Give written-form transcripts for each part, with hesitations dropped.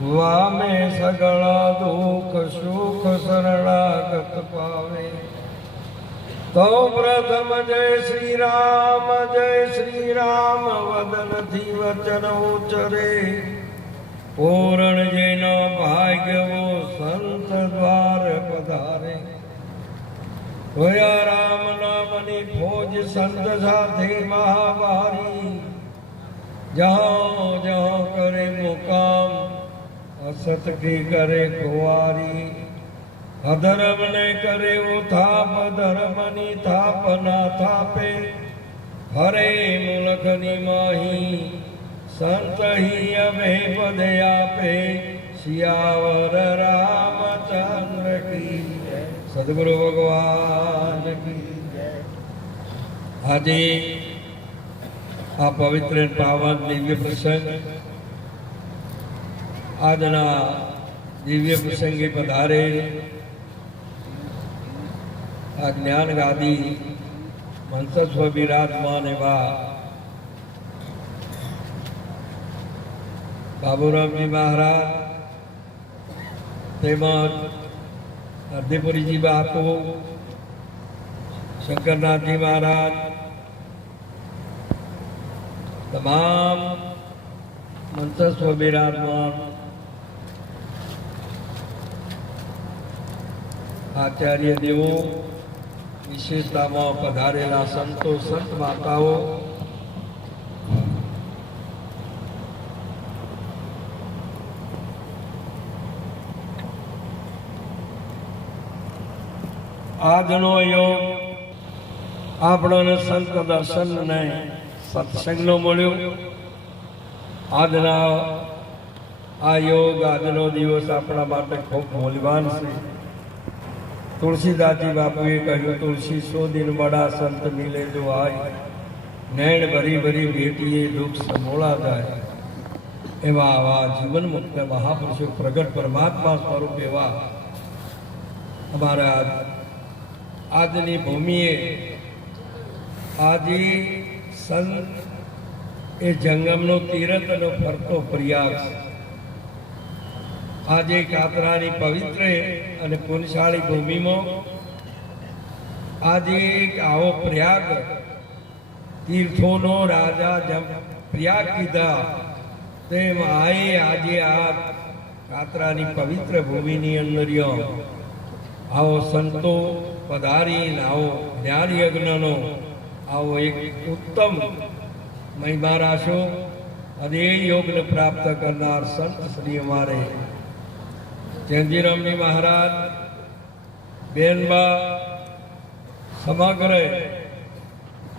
વામે સગળા દુઃખ સુખ શરણાગત પાવે તો પ્રથમ જય શ્રી રામ વદનથી વચન ઉચ્ચરે પૂર્ણ જેનો ભાગ્યવો સંત દ્વાર પધારે હોયા રામ નામની ફોજ સંત સાથે મહાભારી જહાં જહાં કરે મુકામ असत की करे कुवारी अधर्म ने करे उथाप धर्मनी थापना थापे हरे मुलखनी माही संत ही अभे पदे आपे सियावर रामचंद्र की सदगुरु भगवान की આજે આ પવિત્ર પાવન દિવ્ય પ્રસંગ આજના દિવ્ય પ્રસંગે પધારે આ જ્ઞાન ગાદી મંચસ્વ બિરાજમાન એવા બાબુરામજી મહારાજ તેમજ અર્ધેપુરીજી બાપુ શંકરનાથજી મહારાજ તમામ મંચસ્વ બિરાજમાન આચાર્ય દેવો વિશેષતામાં પધારેલા સંતો સંત માતાઓ આજનો યોગ આપણને સંત દર્શન ને સત્સંગનો મળ્યો આજના આ યોગ આજનો દિવસ આપણા માટે ખૂબ મૂલ્યવાન છે तुलसीदास जी बापू कहू तुलसी सो दिन बड़ा संत मिले जो आय नैण भरी भरी भेटिए दुख समोला जाए एवा आवा जीवन मुक्त महापुरुषो प्रगट परमात्मा स्वरूप एवा हमारा आजनी भूमिए आदि संत ए जंगमनो तीरथ नो फरतो प्रयाग આજે કાતરાની પવિત્ર અને પુણ્યશાળી ભૂમિમાં આજે એક આવો પ્રયાગ તીર્થોનો રાજા જેમ પ્રયાગ કીધા તેમ આએ આજે આ કાતરાની પવિત્ર ભૂમિની અંદર આવો સંતો પધારીને આવો જ્ઞાન યજ્ઞનો આવો એક ઉત્તમ મહિમા રાશો અને એ યોગને પ્રાપ્ત કરનાર સંત શ્રી અમારે ચેન્જીરામજી મહારાજ બેનબા સમગ્ર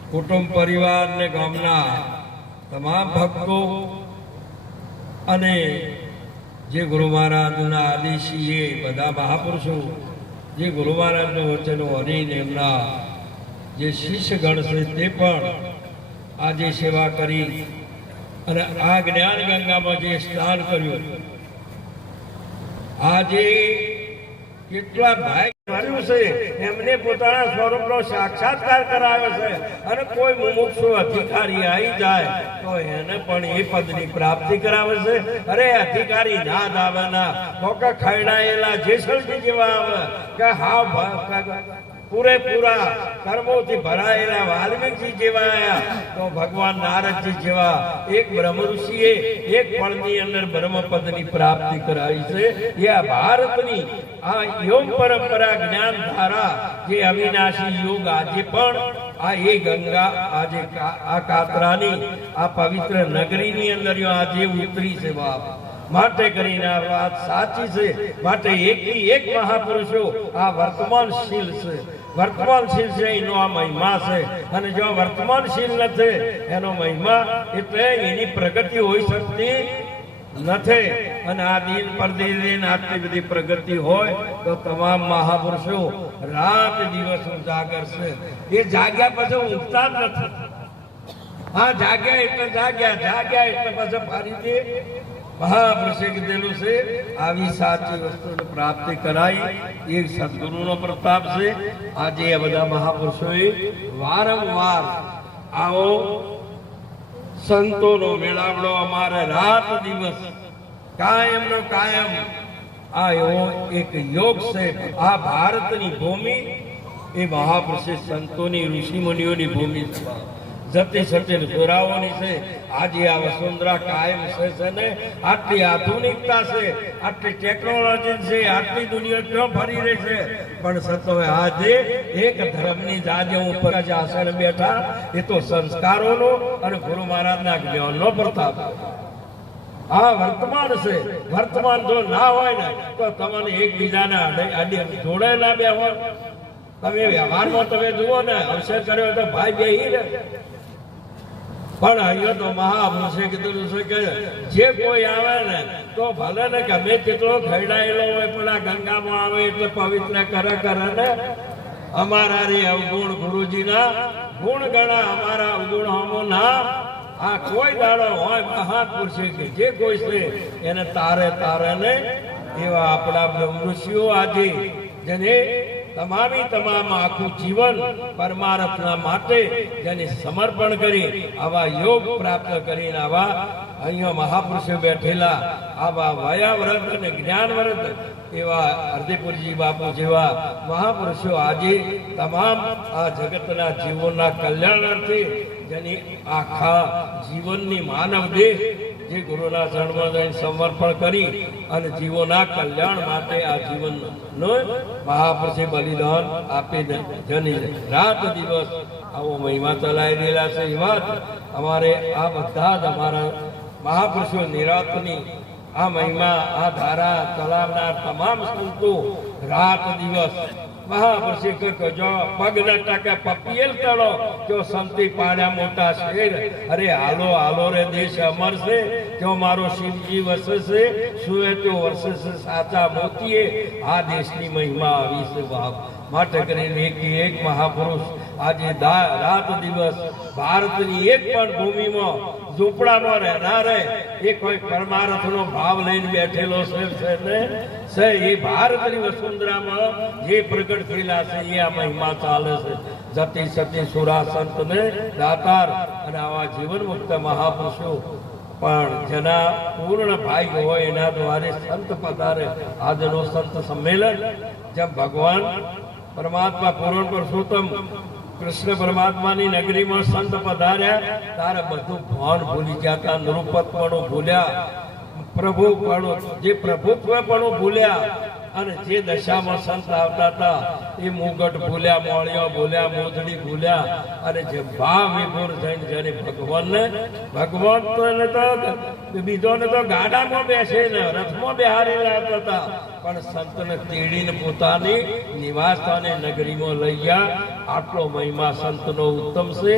કુટુંબ પરિવાર ને ગામના તમામ ભક્તો અને જે ગુરુ મહારાજના આદેશી એ બધા મહાપુરુષો જે ગુરુ મહારાજનું વચનો હરીને એમના જે શિષ્યગણ છે તે પણ આજે સેવા કરી અને આ જ્ઞાન ગંગામાં જે સ્નાન કર્યું આજે કેટલા ભાઈ કર્યું છે એમને પોતાના સ્વરૂપનો સાક્ષાત્કાર કરાવ્યો છે અને કોઈ મુમુક્ષુ અધિકારી આવી જાય તો એને પણ એ પદની પ્રાપ્તિ કરાવે છે અરે અધિકારી ના દાવાના કોકા ખૈડાયેલા જેસલજી જેવા આવે કે હાવ પૂરેપૂરા કર્મોથી ભરાયેલા વાલ્મીકજી જેવા આયા તો ભગવાન નારદજી જેવા એક બ્રહ્મ ઋષિએ એક પળની અંદર બ્રહ્મપદની પ્રાપ્તિ કરાવી છે એ આ ભારતની આ યોગ પરંપરા જ્ઞાન ધારા જે અવિનાશી યોગ આજે પણ આ એ ગંગા આજે આ કાતરાની આ પવિત્ર નગરીની અંદર આજે ઉતરી છે બાપ માટે કરીને આ વાત સાચી છે માટે એકથી એક મહાપુરુષો આ વર્તમાનશીલ છે વર્તમાનશીલ છે એનો આ મહિમા છે અને જો વર્તમાનશીલ નથી એનો મહિમા એટલે એની પ્રગતિ હોઈ શકતી નથી અને આ દિન પરદેશ આટલી બધી પ્રગતિ હોય તો તમામ મહાપુરુષો રાત દિવસ ઉજાગર છે એ જાગ્યા પછી ઊંઘતા જ નથી હા જાગ્યા એટલે જાગ્યા એટલે પછી ફરી દે મહાપુરુષે કીધેલું છે આવી સાચી વસ્તુની પ્રાપ્તિ કરાઈ એ સદગુરુનો પ્રતાપ છે આજે આ બધા મહાપુરુષોએ વારંવાર આવો સંતોનો મેળાવડો અમારે રાત દિવસ કાયમનો કાયમ આ એવો એક યોગ છે. આ ભારતની ભૂમિ એ મહાપુરુષ સંતોની ઋષિ મુનિઓની ભૂમિ છે. જતી સતી સુરાઓની છે. આજે આ વસુંધરા કાયમ છે ને આટલી આધુનિકતા છે, આટલી ટેકનોલોજી છે, આટલી દુનિયા ક્યાં ફરી રહી છે, પણ સતોએ આજે એક ધર્મની જાજે ઉપર જ આસન બેઠા. એ તો સંસ્કારોનો અને ગુરુ મહારાજના જ્ઞાનનો પ્રતાપ. આ વર્તમાન છે. વર્તમાન જો ના હોય ને તો તમને એકબીજાના આડે જોડેલા બે હોય. તમે વ્યવહારમાં તમે જુઓ ને અવસર કર્યો તો ભાઈ બેહી ને, પણ અહીંયા તો મહાપુરુષે કીધું છે કે જે કોઈ આવે ને તો ભલે ને ગમે તેટલો ખરડાયેલો હોય પણ આ ગંગામાં આવે એટલે પવિત્ર કરે ને. અમારા રે અવગુણ ગુરુજીના ગુણ ગણા, અમારા અવગુણ હમો ના. આ કોઈ દાડો હોય મહાપુરુષે કે જે કોઈ છે એને તારે ને એવા આપણા બ્રહ્મ ઋષિઓ આજે જેને તમામ આખું જીવન પરમાર્થના માટે જેને સમર્પણ કરી આવા યોગ પ્રાપ્ત કરીને આવા અહીંયા મહાપુરુષો બેઠેલા આવા વયાવ્રત અને જ્ઞાનવ્રત એવા હરદેપુરજી બાપુ જેવા મહાપુરુષો આજે તમામ આ જગતના જીવોના કલ્યાણાર્થે જેની આખા જીવનની માનવ દેહ જે ગુરુના ચરણમાં જઈને સમર્પણ કરી અને જીવોના કલ્યાણ માટે આ જીવનનો મહાપુરુષે બલિદાન આપી જેની રાત દિવસ આવો મહિમા ચલાવી રહેલા છે. એ વાત અમારે આ બધા જ અમારા મહાપુરુષો નિરાતની આ મહિમા આ ધારા ચલાવનાર તમામ સંતો રાત દિવસ મહાપુરુષે જો પગ ન ટકે પપિયેલ તળો જો સંતી પાડ્યા મોટા શેર. અરે હાલો રે દેશ અમર છે, જો મારો શિવજી વસે છે, સુએ તો વર્ષે છે સાચા મોતીએ. આ દેશની મહિમા આવી છે બાપ. માટે કરીને એક મહાપુરુષ આજે રાત દિવસ ભારતની એક પણ ભૂમિમાં ઝૂંપડામાં રહેનાર એ કોઈ પરમાર્થનો ભાવ લઈને બેઠેલો છે ને છે. એ ભારતની વસુંધરામાં જે પ્રગટ થયેલા છે એ આ મહિમા ચાલે છે. જતી સતી સુરા સંત ને દાતાર અને આવા જીવન મુક્ત મહાપુરુષો પણ જેના પૂર્ણ ભાગ્ય હોય એના દ્વારે સંત પધારે. આજનો સંત સંમેલન જેમ ભગવાન પરમાત્મા પૂર્ણ પુરુષોત્તમ કૃષ્ણ પરમાત્માની નગરીમાં સંત પધાર્યા તારે બધું ભાન ભૂલી ગયા હતા, નૃપતપણું ભૂલ્યા, પ્રભુપણું જે પ્રભુત્વપણું ભૂલ્યા. અને જે દશામાં સંત આવતા હતા એ મુગટ ભૂલ્યા, મોળિયો ભૂલ્યા, મોજડી ભૂલ્યા. અને જે ભાવ વિભોર થઈને જેને ભગવાન તો બીજોને તો ગાડામાં બેસે ને રથમાં બેહારેલા હતા, પણ સંતને તેડીને પોતાની નિવાસ સ્થાને નગરીમાં લઈ ગયા. આટલો મહિમા સંતનો ઉત્તમ છે.